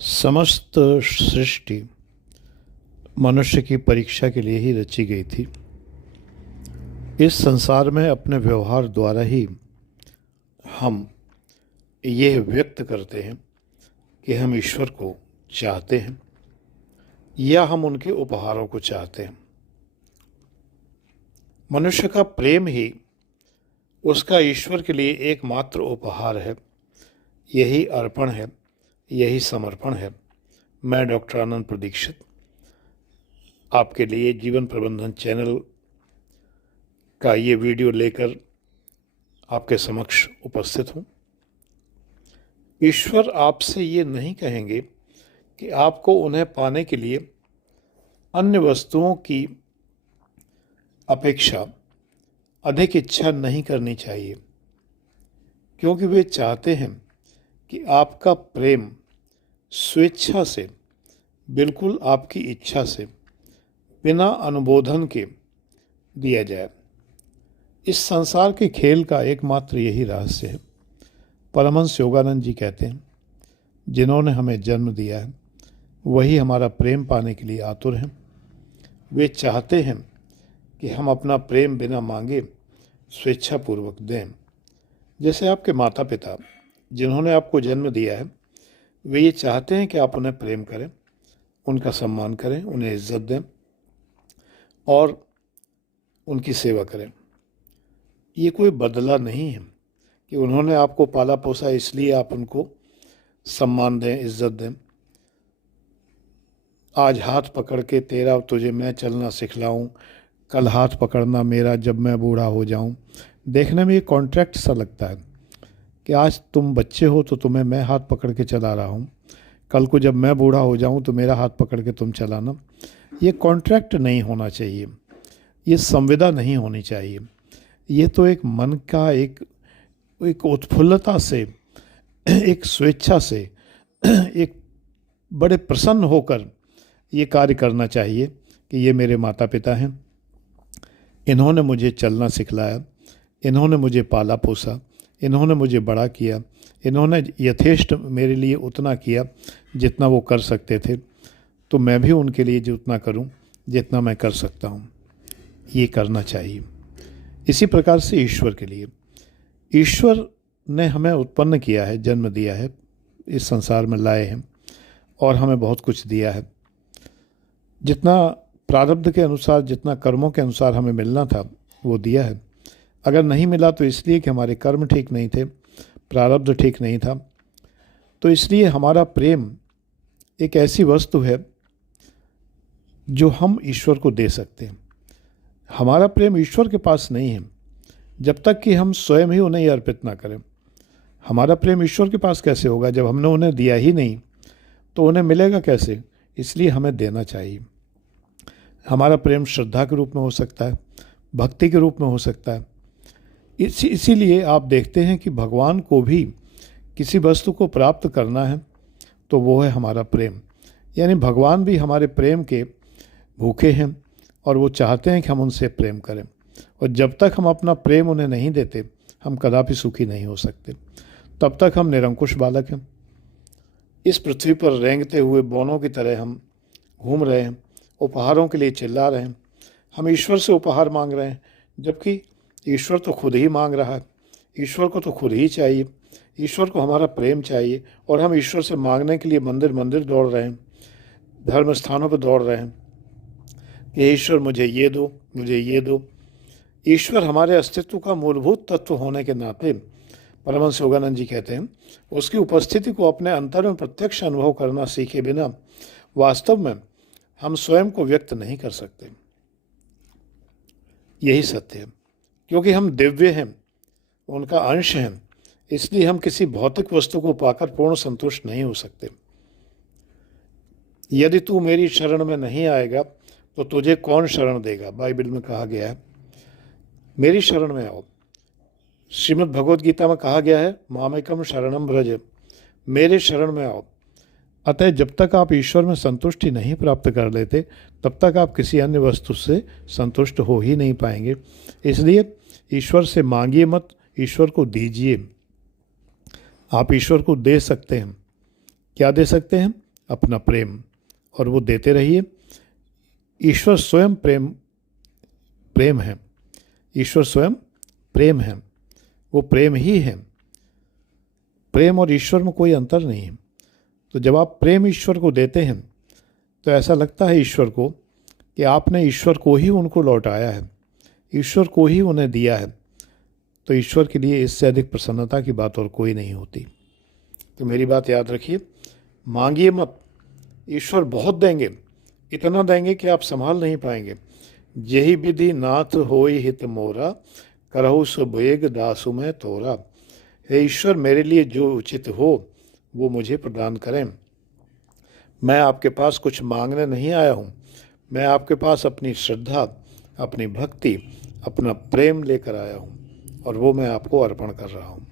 समस्त सृष्टि मनुष्य की परीक्षा के लिए ही रची गई थी। इस संसार में अपने व्यवहार द्वारा ही हम यह व्यक्त करते हैं कि हम ईश्वर को चाहते हैं या हम उनके उपहारों को चाहते हैं। मनुष्य का प्रेम ही उसका ईश्वर के लिए एकमात्र उपहार है, यही अर्पण है, यही समर्पण है। मैं डॉक्टर आनंद प्रदीक्षित आपके लिए जीवन प्रबंधन चैनल का ये वीडियो लेकर आपके समक्ष उपस्थित हूँ। ईश्वर आपसे ये नहीं कहेंगे कि आपको उन्हें पाने के लिए अन्य वस्तुओं की अपेक्षा अधिक इच्छा नहीं करनी चाहिए, क्योंकि वे चाहते हैं कि आपका प्रेम स्वेच्छा से, बिल्कुल आपकी इच्छा से, बिना अनुमोदन के दिया जाए। इस संसार के खेल का एकमात्र यही रहस्य है। परमहंस योगानंद जी कहते हैं, जिन्होंने हमें जन्म दिया है वही हमारा प्रेम पाने के लिए आतुर हैं। वे चाहते हैं कि हम अपना प्रेम बिना मांगे स्वेच्छापूर्वक दें। जैसे आपके माता पिता जिन्होंने आपको जन्म दिया है, वे ये चाहते हैं कि आप उन्हें प्रेम करें, उनका सम्मान करें, उन्हें इज्जत दें और उनकी सेवा करें। ये कोई बदला नहीं है कि उन्होंने आपको पाला पोसा इसलिए आप उनको सम्मान दें, इज्जत दें। आज हाथ पकड़ के तेरा तुझे मैं चलना सिखलाऊं, कल हाथ पकड़ना मेरा जब मैं बूढ़ा हो जाऊं। देखने में ये कॉन्ट्रैक्ट सा लगता है कि आज तुम बच्चे हो तो तुम्हें मैं हाथ पकड़ के चला रहा हूँ, कल को जब मैं बूढ़ा हो जाऊँ तो मेरा हाथ पकड़ के तुम चलाना। ये कॉन्ट्रैक्ट नहीं होना चाहिए, ये संविदा नहीं होनी चाहिए। ये तो एक मन का एक उत्फुल्लता से, एक स्वेच्छा से, एक बड़े प्रसन्न होकर ये कार्य करना चाहिए कि ये मेरे माता पिता हैं, इन्होंने मुझे चलना सिखलाया, इन्होंने मुझे पाला पोसा, इन्होंने मुझे बड़ा किया, इन्होंने यथेष्ट मेरे लिए उतना किया जितना वो कर सकते थे, तो मैं भी उनके लिए उतना करूं जितना मैं कर सकता हूं। ये करना चाहिए। इसी प्रकार से ईश्वर के लिए, ईश्वर ने हमें उत्पन्न किया है, जन्म दिया है, इस संसार में लाए हैं और हमें बहुत कुछ दिया है। जितना प्रारब्ध के अनुसार, जितना कर्मों के अनुसार हमें मिलना था वो दिया है। अगर नहीं मिला तो इसलिए कि हमारे कर्म ठीक नहीं थे, प्रारब्ध ठीक नहीं था। तो इसलिए हमारा प्रेम एक ऐसी वस्तु है जो हम ईश्वर को दे सकते हैं। हमारा प्रेम ईश्वर के पास नहीं है जब तक कि हम स्वयं ही उन्हें अर्पित ना करें। हमारा प्रेम ईश्वर के पास कैसे होगा जब हमने उन्हें दिया ही नहीं, तो उन्हें मिलेगा कैसे? इसलिए हमें देना चाहिए। हमारा प्रेम श्रद्धा के रूप में हो सकता है, भक्ति के रूप में हो सकता है। इसीलिए आप देखते हैं कि भगवान को भी किसी वस्तु को प्राप्त करना है तो वो है हमारा प्रेम। यानी भगवान भी हमारे प्रेम के भूखे हैं और वो चाहते हैं कि हम उनसे प्रेम करें। और जब तक हम अपना प्रेम उन्हें नहीं देते, हम कदापि सुखी नहीं हो सकते। तब तक हम निरंकुश बालक हैं। इस पृथ्वी पर रेंगते हुए बौनों की तरह हम घूम रहे हैं, उपहारों के लिए चिल्ला रहे हैं। हम ईश्वर से उपहार मांग रहे हैं, जबकि ईश्वर तो खुद ही मांग रहा है। ईश्वर को तो खुद ही चाहिए, ईश्वर को हमारा प्रेम चाहिए। और हम ईश्वर से मांगने के लिए मंदिर मंदिर दौड़ रहे हैं, धर्म स्थानों पर दौड़ रहे हैं कि ईश्वर मुझे ये दो, मुझे ये दो। ईश्वर हमारे अस्तित्व का मूलभूत तत्व होने के नाते, परमहंस योगानंद जी कहते हैं, उसकी उपस्थिति को अपने अंतर में प्रत्यक्ष अनुभव करना सीखे बिना वास्तव में हम स्वयं को व्यक्त नहीं कर सकते। यही सत्य है। क्योंकि हम दिव्य हैं, उनका अंश हैं, इसलिए हम किसी भौतिक वस्तु को पाकर पूर्ण संतुष्ट नहीं हो सकते। यदि तू मेरी शरण में नहीं आएगा तो तुझे कौन शरण देगा? बाइबल में कहा गया है, मेरी शरण में आओ। श्रीमद् भगवद गीता में कहा गया है, मामेकम शरणम व्रज, मेरे शरण में आओ। अतः जब तक आप ईश्वर में संतुष्टि नहीं प्राप्त कर लेते, तब तक आप किसी अन्य वस्तु से संतुष्ट हो ही नहीं पाएंगे। इसलिए ईश्वर से मांगिए मत, ईश्वर को दीजिए। आप ईश्वर को दे सकते हैं। क्या दे सकते हैं? अपना प्रेम, और वो देते रहिए। ईश्वर स्वयं प्रेम है। ईश्वर स्वयं प्रेम है, वो प्रेम ही है। प्रेम और ईश्वर में कोई अंतर नहीं है। तो जब आप प्रेम ईश्वर को देते हैं तो ऐसा लगता है ईश्वर को कि आपने ईश्वर को ही उनको लौटाया है, ईश्वर को ही उन्हें दिया है। तो ईश्वर के लिए इससे अधिक प्रसन्नता की बात और कोई नहीं होती। तो मेरी बात याद रखिए, मांगिए मत, ईश्वर बहुत देंगे, इतना देंगे कि आप संभाल नहीं पाएंगे। यही विधि नाथ होई हित मोरा, करहु सो बेग दासु मैं तोरा। हे ईश्वर, मेरे लिए जो उचित हो वो मुझे प्रदान करें। मैं आपके पास कुछ मांगने नहीं आया हूँ, मैं आपके पास अपनी श्रद्धा, अपनी भक्ति, अपना प्रेम लेकर आया हूँ, और वो मैं आपको अर्पण कर रहा हूँ।